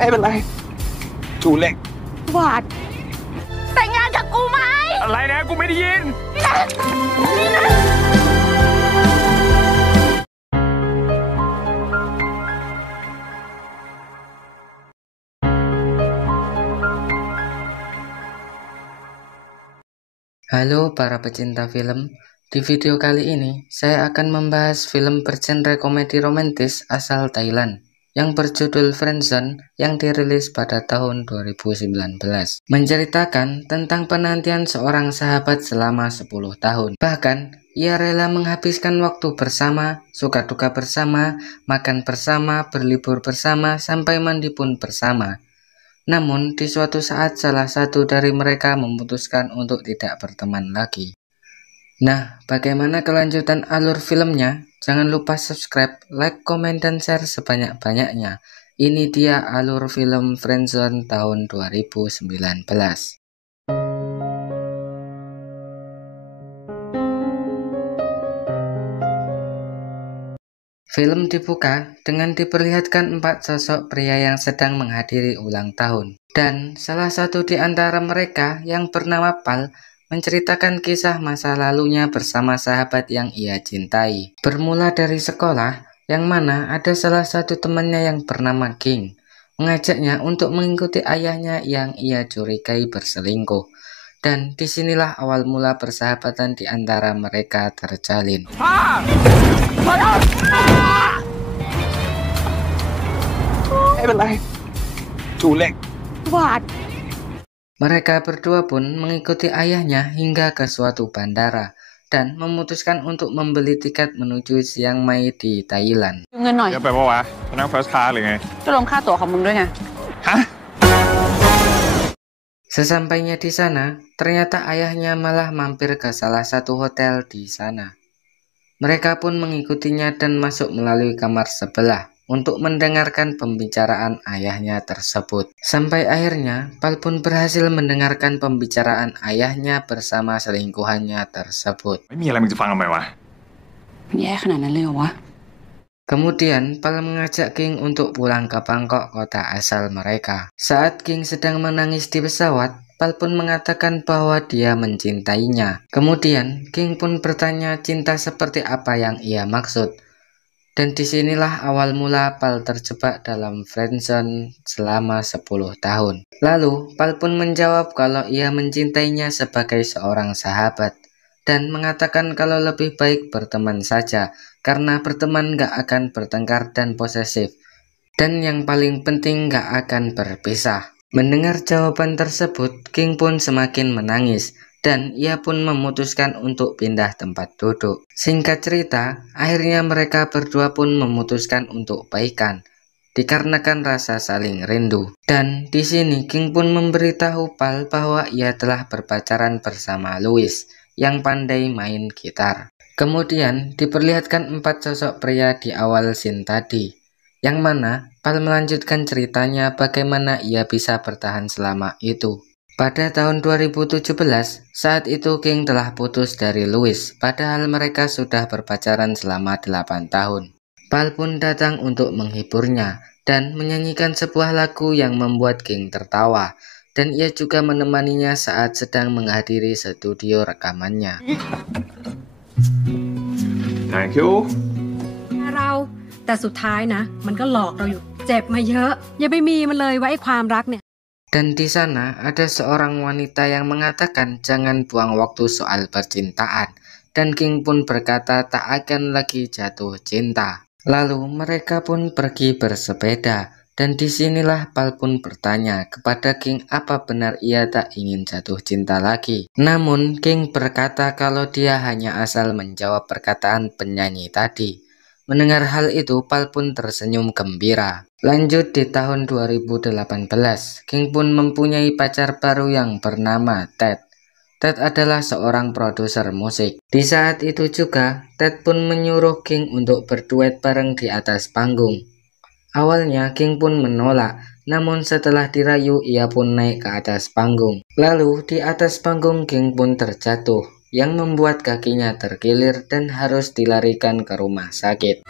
ไม่เป็นไรจูเล็กหวาดแต่งงานกับกูไหมอะไรนะกูไม่ได้ยินHalo para pecinta film, di video kali ini saya akan membahas film bergenre komedi romantis asal Thailand yang berjudul Friendzone yang dirilis pada tahun 2019. Menceritakan tentang penantian seorang sahabat selama 10 tahun. Bahkan, ia rela menghabiskan waktu bersama, suka duka bersama, makan bersama, berlibur bersama, sampai mandi pun bersama. Namun, di suatu saat salah satu dari mereka memutuskan untuk tidak berteman lagi. Nah, bagaimana kelanjutan alur filmnya? Jangan lupa subscribe, like, komen, dan share sebanyak-banyaknya. Ini dia alur film Friendzone tahun 2019. Film dibuka dengan diperlihatkan 4 sosok pria yang sedang menghadiri ulang tahun. Dan salah satu di antara mereka yang bernama Pal menceritakan kisah masa lalunya bersama sahabat yang ia cintai. Bermula dari sekolah, yang mana ada salah satu temannya yang bernama King, mengajaknya untuk mengikuti ayahnya yang ia curigai berselingkuh. Dan disinilah awal mula persahabatan di antara mereka terjalin. Mereka berdua pun mengikuti ayahnya hingga ke suatu bandara dan memutuskan untuk membeli tiket menuju Chiang Mai di Thailand. Sesampainya di sana, ternyata ayahnya malah mampir ke salah satu hotel di sana. Mereka pun mengikutinya dan masuk melalui kamar sebelah untuk mendengarkan pembicaraan ayahnya tersebut. Sampai akhirnya, Pal pun berhasil mendengarkan pembicaraan ayahnya bersama selingkuhannya tersebut. Kemudian, Pal mengajak King untuk pulang ke Bangkok, kota asal mereka. Saat King sedang menangis di pesawat, Pal pun mengatakan bahwa dia mencintainya. Kemudian, King pun bertanya cinta seperti apa yang ia maksud. Dan disinilah awal mula Pal terjebak dalam friendzone selama 10 tahun. Lalu, Pal pun menjawab kalau ia mencintainya sebagai seorang sahabat. Dan mengatakan kalau lebih baik berteman saja, karena berteman gak akan bertengkar dan posesif. Dan yang paling penting gak akan berpisah. Mendengar jawaban tersebut, King pun semakin menangis. Dan ia pun memutuskan untuk pindah tempat duduk. Singkat cerita, akhirnya mereka berdua pun memutuskan untuk baikan, dikarenakan rasa saling rindu. Dan di sini King pun memberitahu Pal bahwa ia telah berpacaran bersama Louis yang pandai main gitar. Kemudian diperlihatkan 4 sosok pria di awal scene tadi, yang mana Pal melanjutkan ceritanya bagaimana ia bisa bertahan selama itu. Pada tahun 2017, saat itu King telah putus dari Louis, padahal mereka sudah berpacaran selama 8 tahun. Pal pun datang untuk menghiburnya dan menyanyikan sebuah lagu yang membuat King tertawa, dan ia juga menemaninya saat sedang menghadiri studio rekamannya. Thank you. เราแต่สุดท้ายนะมันก็หลอกเราอยู่เจ็บมาเยอะอย่าไปมีมันเลยว่าไอ้ความรักเนี่ย Dan di sana ada seorang wanita yang mengatakan jangan buang waktu soal percintaan. Dan King pun berkata tak akan lagi jatuh cinta. Lalu mereka pun pergi bersepeda. Dan disinilah Pal pun bertanya kepada King apa benar ia tak ingin jatuh cinta lagi. Namun King berkata kalau dia hanya asal menjawab perkataan penyanyi tadi. Mendengar hal itu, Pal pun tersenyum gembira. Lanjut di tahun 2018, King pun mempunyai pacar baru yang bernama Ted. Ted adalah seorang produser musik. Di saat itu juga, Ted pun menyuruh King untuk berduet bareng di atas panggung. Awalnya King pun menolak, namun setelah dirayu ia pun naik ke atas panggung. Lalu di atas panggung King pun terjatuh, yang membuat kakinya terkilir dan harus dilarikan ke rumah sakit.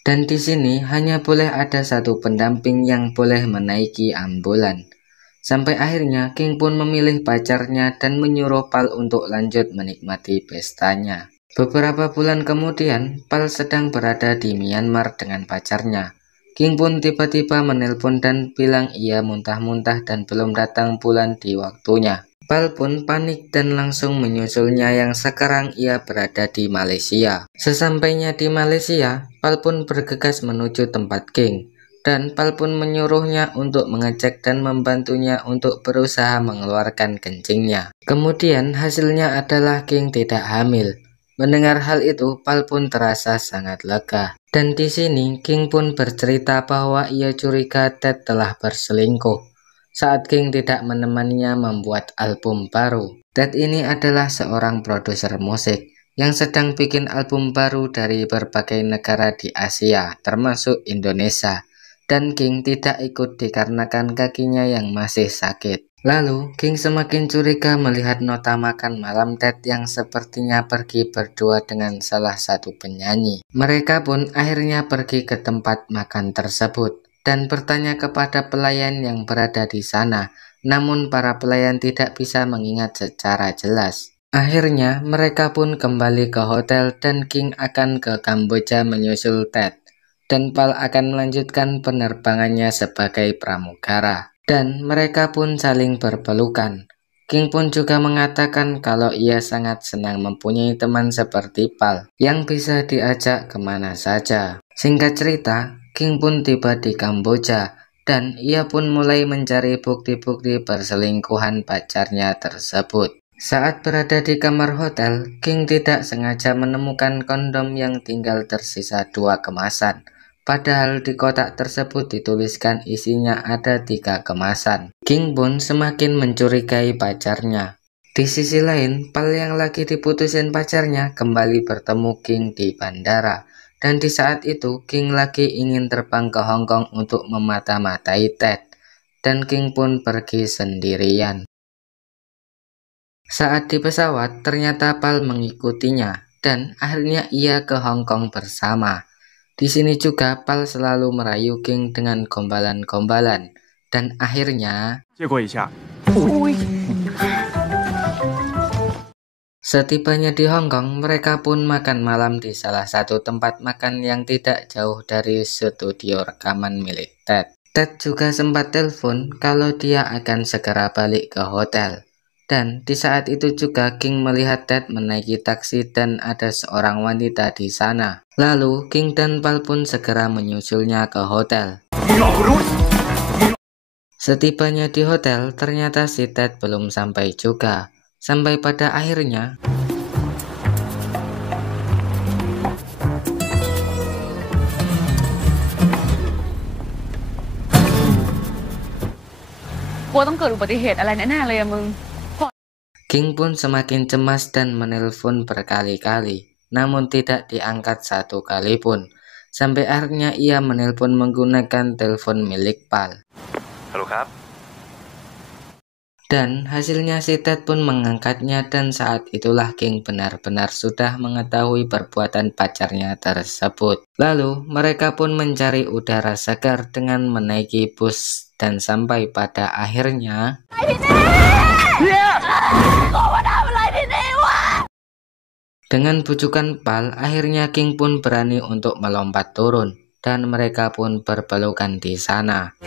Dan di sini hanya boleh ada satu pendamping yang boleh menaiki ambulan. Sampai akhirnya King pun memilih pacarnya dan menyuruh Pal untuk lanjut menikmati pestanya. Beberapa bulan kemudian, Pal sedang berada di Myanmar dengan pacarnya. King pun tiba-tiba menelpon dan bilang ia muntah-muntah dan belum datang pulang di waktunya. Pal pun panik dan langsung menyusulnya yang sekarang ia berada di Malaysia. Sesampainya di Malaysia, Pal pun bergegas menuju tempat King. Dan Pal pun menyuruhnya untuk mengecek dan membantunya untuk berusaha mengeluarkan kencingnya. Kemudian hasilnya adalah King tidak hamil. Mendengar hal itu, Pal pun terasa sangat lega. Dan di sini King pun bercerita bahwa ia curiga Ted telah berselingkuh saat King tidak menemaninya membuat album baru. Ted ini adalah seorang produser musik yang sedang bikin album baru dari berbagai negara di Asia, termasuk Indonesia. Dan King tidak ikut dikarenakan kakinya yang masih sakit. Lalu, King semakin curiga melihat nota makan malam Ted yang sepertinya pergi berdua dengan salah satu penyanyi. Mereka pun akhirnya pergi ke tempat makan tersebut dan bertanya kepada pelayan yang berada di sana. Namun para pelayan tidak bisa mengingat secara jelas. Akhirnya mereka pun kembali ke hotel dan King akan ke Kamboja menyusul Ted. Dan Pal akan melanjutkan penerbangannya sebagai pramugara. Dan mereka pun saling berpelukan. King pun juga mengatakan kalau ia sangat senang mempunyai teman seperti Pal yang bisa diajak kemana saja. Singkat cerita, King pun tiba di Kamboja dan ia pun mulai mencari bukti-bukti perselingkuhan pacarnya tersebut. Saat berada di kamar hotel, King tidak sengaja menemukan kondom yang tinggal tersisa 2 kemasan. Padahal di kotak tersebut dituliskan isinya ada 3 kemasan. King pun semakin mencurigai pacarnya. Di sisi lain, Pal yang lagi diputusin pacarnya kembali bertemu King di bandara. Dan di saat itu, King lagi ingin terbang ke Hong Kong untuk memata-matai Ted. Dan King pun pergi sendirian. Saat di pesawat, ternyata Pal mengikutinya. Dan akhirnya ia ke Hong Kong bersama. Di sini juga Pal selalu merayu King dengan gombalan-gombalan. Dan akhirnya... Setibanya di Hong Kong, mereka pun makan malam di salah satu tempat makan yang tidak jauh dari studio rekaman milik Ted. Ted juga sempat telepon kalau dia akan segera balik ke hotel. Dan di saat itu juga King melihat Ted menaiki taksi dan ada seorang wanita di sana. Lalu King dan Pal pun segera menyusulnya ke hotel. Setibanya di hotel, ternyata si Ted belum sampai juga. Sampai pada akhirnya King pun semakin cemas dan menelpon berkali-kali, namun tidak diangkat satu kali pun. Sampai akhirnya ia menelpon menggunakan telepon milik Pal. Halo Kap. Dan hasilnya si Ted pun mengangkatnya dan saat itulah King benar-benar sudah mengetahui perbuatan pacarnya tersebut. Lalu mereka pun mencari udara segar dengan menaiki bus dan sampai pada akhirnya dengan bujukan Pal, akhirnya King pun berani untuk melompat turun dan mereka pun berpelukan di sana.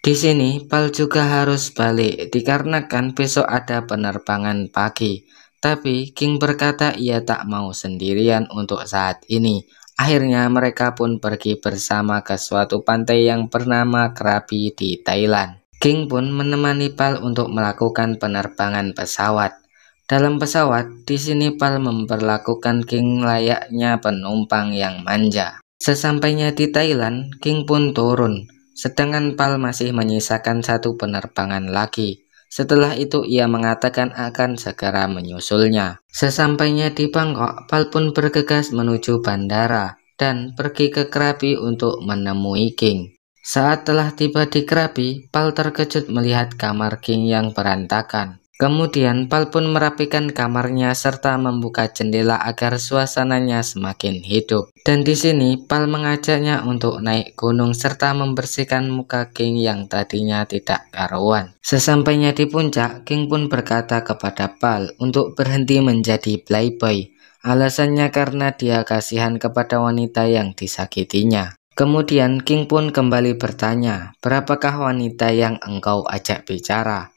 Di sini Pal juga harus balik dikarenakan besok ada penerbangan pagi. Tapi King berkata ia tak mau sendirian untuk saat ini. Akhirnya mereka pun pergi bersama ke suatu pantai yang bernama Krabi di Thailand. King pun menemani Pal untuk melakukan penerbangan pesawat. Dalam pesawat, di sini Pal memperlakukan King layaknya penumpang yang manja. Sesampainya di Thailand, King pun turun. Sedangkan Pal masih menyisakan satu penerbangan lagi. Setelah itu ia mengatakan akan segera menyusulnya. Sesampainya di Bangkok, Pal pun bergegas menuju bandara dan pergi ke Krabi untuk menemui King. Saat telah tiba di Krabi, Pal terkejut melihat kamar King yang berantakan. Kemudian Pal pun merapikan kamarnya serta membuka jendela agar suasananya semakin hidup. Dan di sini Pal mengajaknya untuk naik gunung serta membersihkan muka King yang tadinya tidak karuan. Sesampainya di puncak, King pun berkata kepada Pal untuk berhenti menjadi playboy. Alasannya karena dia kasihan kepada wanita yang disakitinya. Kemudian King pun kembali bertanya, berapakah wanita yang engkau ajak bicara?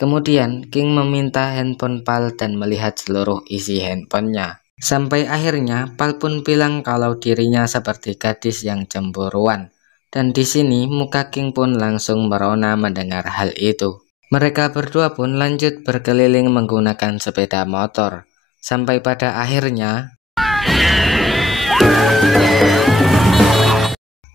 Kemudian King meminta handphone Pal dan melihat seluruh isi handphonenya. Sampai akhirnya Pal pun bilang kalau dirinya seperti gadis yang cemburuan. Dan di sini muka King pun langsung merona mendengar hal itu. Mereka berdua pun lanjut berkeliling menggunakan sepeda motor. Sampai pada akhirnya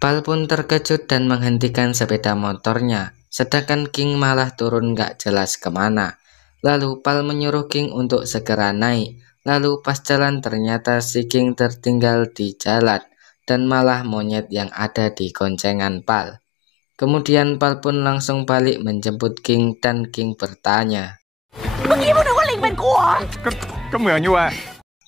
Pal pun terkejut dan menghentikan sepeda motornya. Sedangkan King malah turun gak jelas kemana. Lalu Pal menyuruh King untuk segera naik. Lalu pas jalan ternyata si King tertinggal di jalan. Dan malah monyet yang ada di goncengan Pal. Kemudian Pal pun langsung balik menjemput King dan King bertanya. Có mượn như vậy.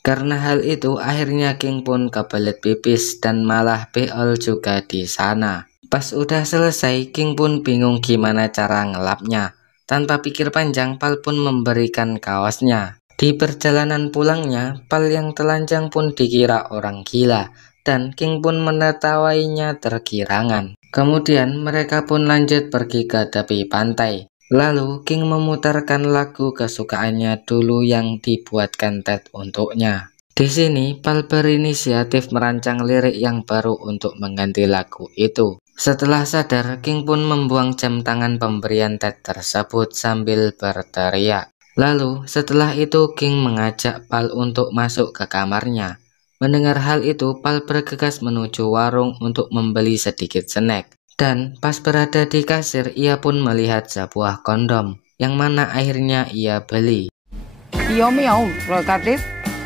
Karena hal itu akhirnya King pun kebelet pipis dan malah beol juga di sana. Pas udah selesai, King pun bingung gimana cara ngelapnya. Tanpa pikir panjang, Pal pun memberikan kaosnya. Di perjalanan pulangnya, Pal yang telanjang pun dikira orang gila. Dan King pun menertawainya tergirangan. Kemudian mereka pun lanjut pergi ke tepi pantai. Lalu King memutarkan lagu kesukaannya dulu yang dibuatkan Ted untuknya. Di sini Pal berinisiatif merancang lirik yang baru untuk mengganti lagu itu. Setelah sadar, King pun membuang jam tangan pemberian Ted tersebut sambil berteriak. Lalu setelah itu King mengajak Pal untuk masuk ke kamarnya. Mendengar hal itu, Pal bergegas menuju warung untuk membeli sedikit snack. Dan pas berada di kasir, ia pun melihat sebuah kondom, yang mana akhirnya ia beli.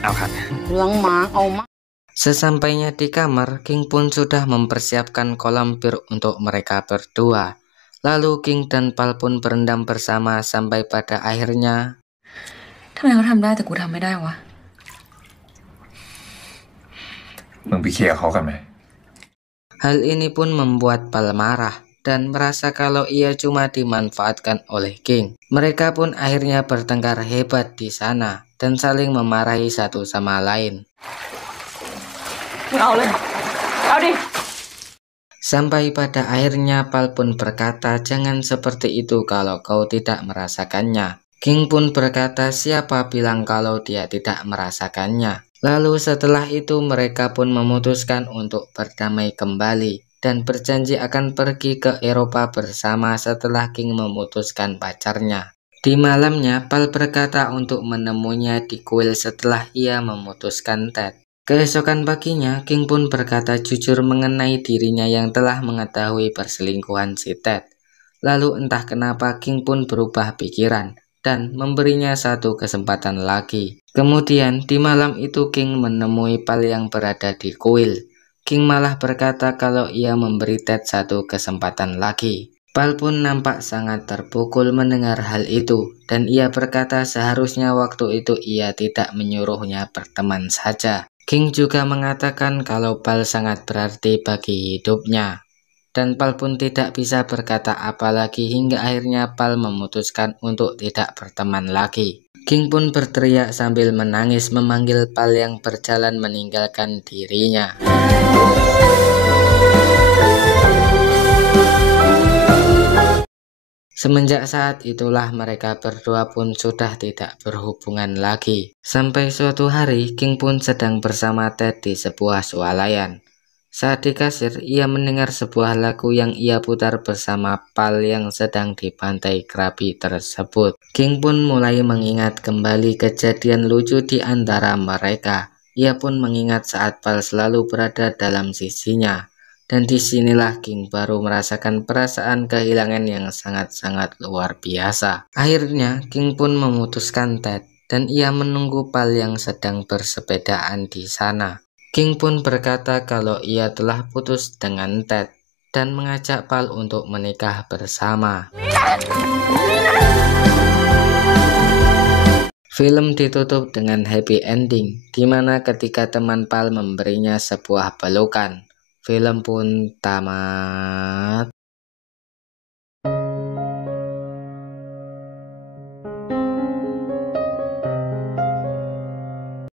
Áo khăn. Sesampainya di kamar, King pun sudah mempersiapkan kolam bir untuk mereka berdua. Lalu King dan Pal pun berendam bersama sampai pada akhirnya ทำไมเขาทำได้แต่กูทำไม่ได้วะ มึงไปเคลียร์เขากันไหม hal ini pun membuat Pal marah dan merasa kalau ia cuma dimanfaatkan oleh King. Mereka pun akhirnya bertengkar hebat di sana dan saling memarahi satu sama lain. Sampai pada akhirnya Pal pun berkata, jangan seperti itu kalau kau tidak merasakannya. King pun berkata, siapa bilang kalau dia tidak merasakannya. Lalu setelah itu mereka pun memutuskan untuk berdamai kembali dan berjanji akan pergi ke Eropa bersama setelah King memutuskan pacarnya. Di malamnya Pal berkata untuk menemuinya di kuil setelah ia memutuskan Ted. Keesokan paginya King pun berkata jujur mengenai dirinya yang telah mengetahui perselingkuhan si Ted. Lalu entah kenapa King pun berubah pikiran dan memberinya satu kesempatan lagi. Kemudian di malam itu King menemui Pal yang berada di kuil. King malah berkata kalau ia memberi Ted satu kesempatan lagi. Pal pun nampak sangat terpukul mendengar hal itu dan ia berkata seharusnya waktu itu ia tidak menyuruhnya berteman saja. King juga mengatakan kalau Pal sangat berarti bagi hidupnya. Dan Pal pun tidak bisa berkata apa lagi hingga akhirnya Pal memutuskan untuk tidak berteman lagi. King pun berteriak sambil menangis memanggil Pal yang berjalan meninggalkan dirinya. Semenjak saat itulah mereka berdua pun sudah tidak berhubungan lagi. Sampai suatu hari King pun sedang bersama Ted di sebuah swalayan. Saat di kasir, ia mendengar sebuah lagu yang ia putar bersama Pal yang sedang di pantai Krabi tersebut. King pun mulai mengingat kembali kejadian lucu di antara mereka. Ia pun mengingat saat Pal selalu berada dalam sisinya. Dan disinilah King baru merasakan perasaan kehilangan yang sangat-sangat luar biasa. Akhirnya King pun memutuskan Ted dan ia menunggu Pal yang sedang bersepedaan di sana. King pun berkata kalau ia telah putus dengan Ted dan mengajak Pal untuk menikah bersama. Film ditutup dengan happy ending, di mana ketika teman Pal memberinya sebuah pelukan, film pun tamat.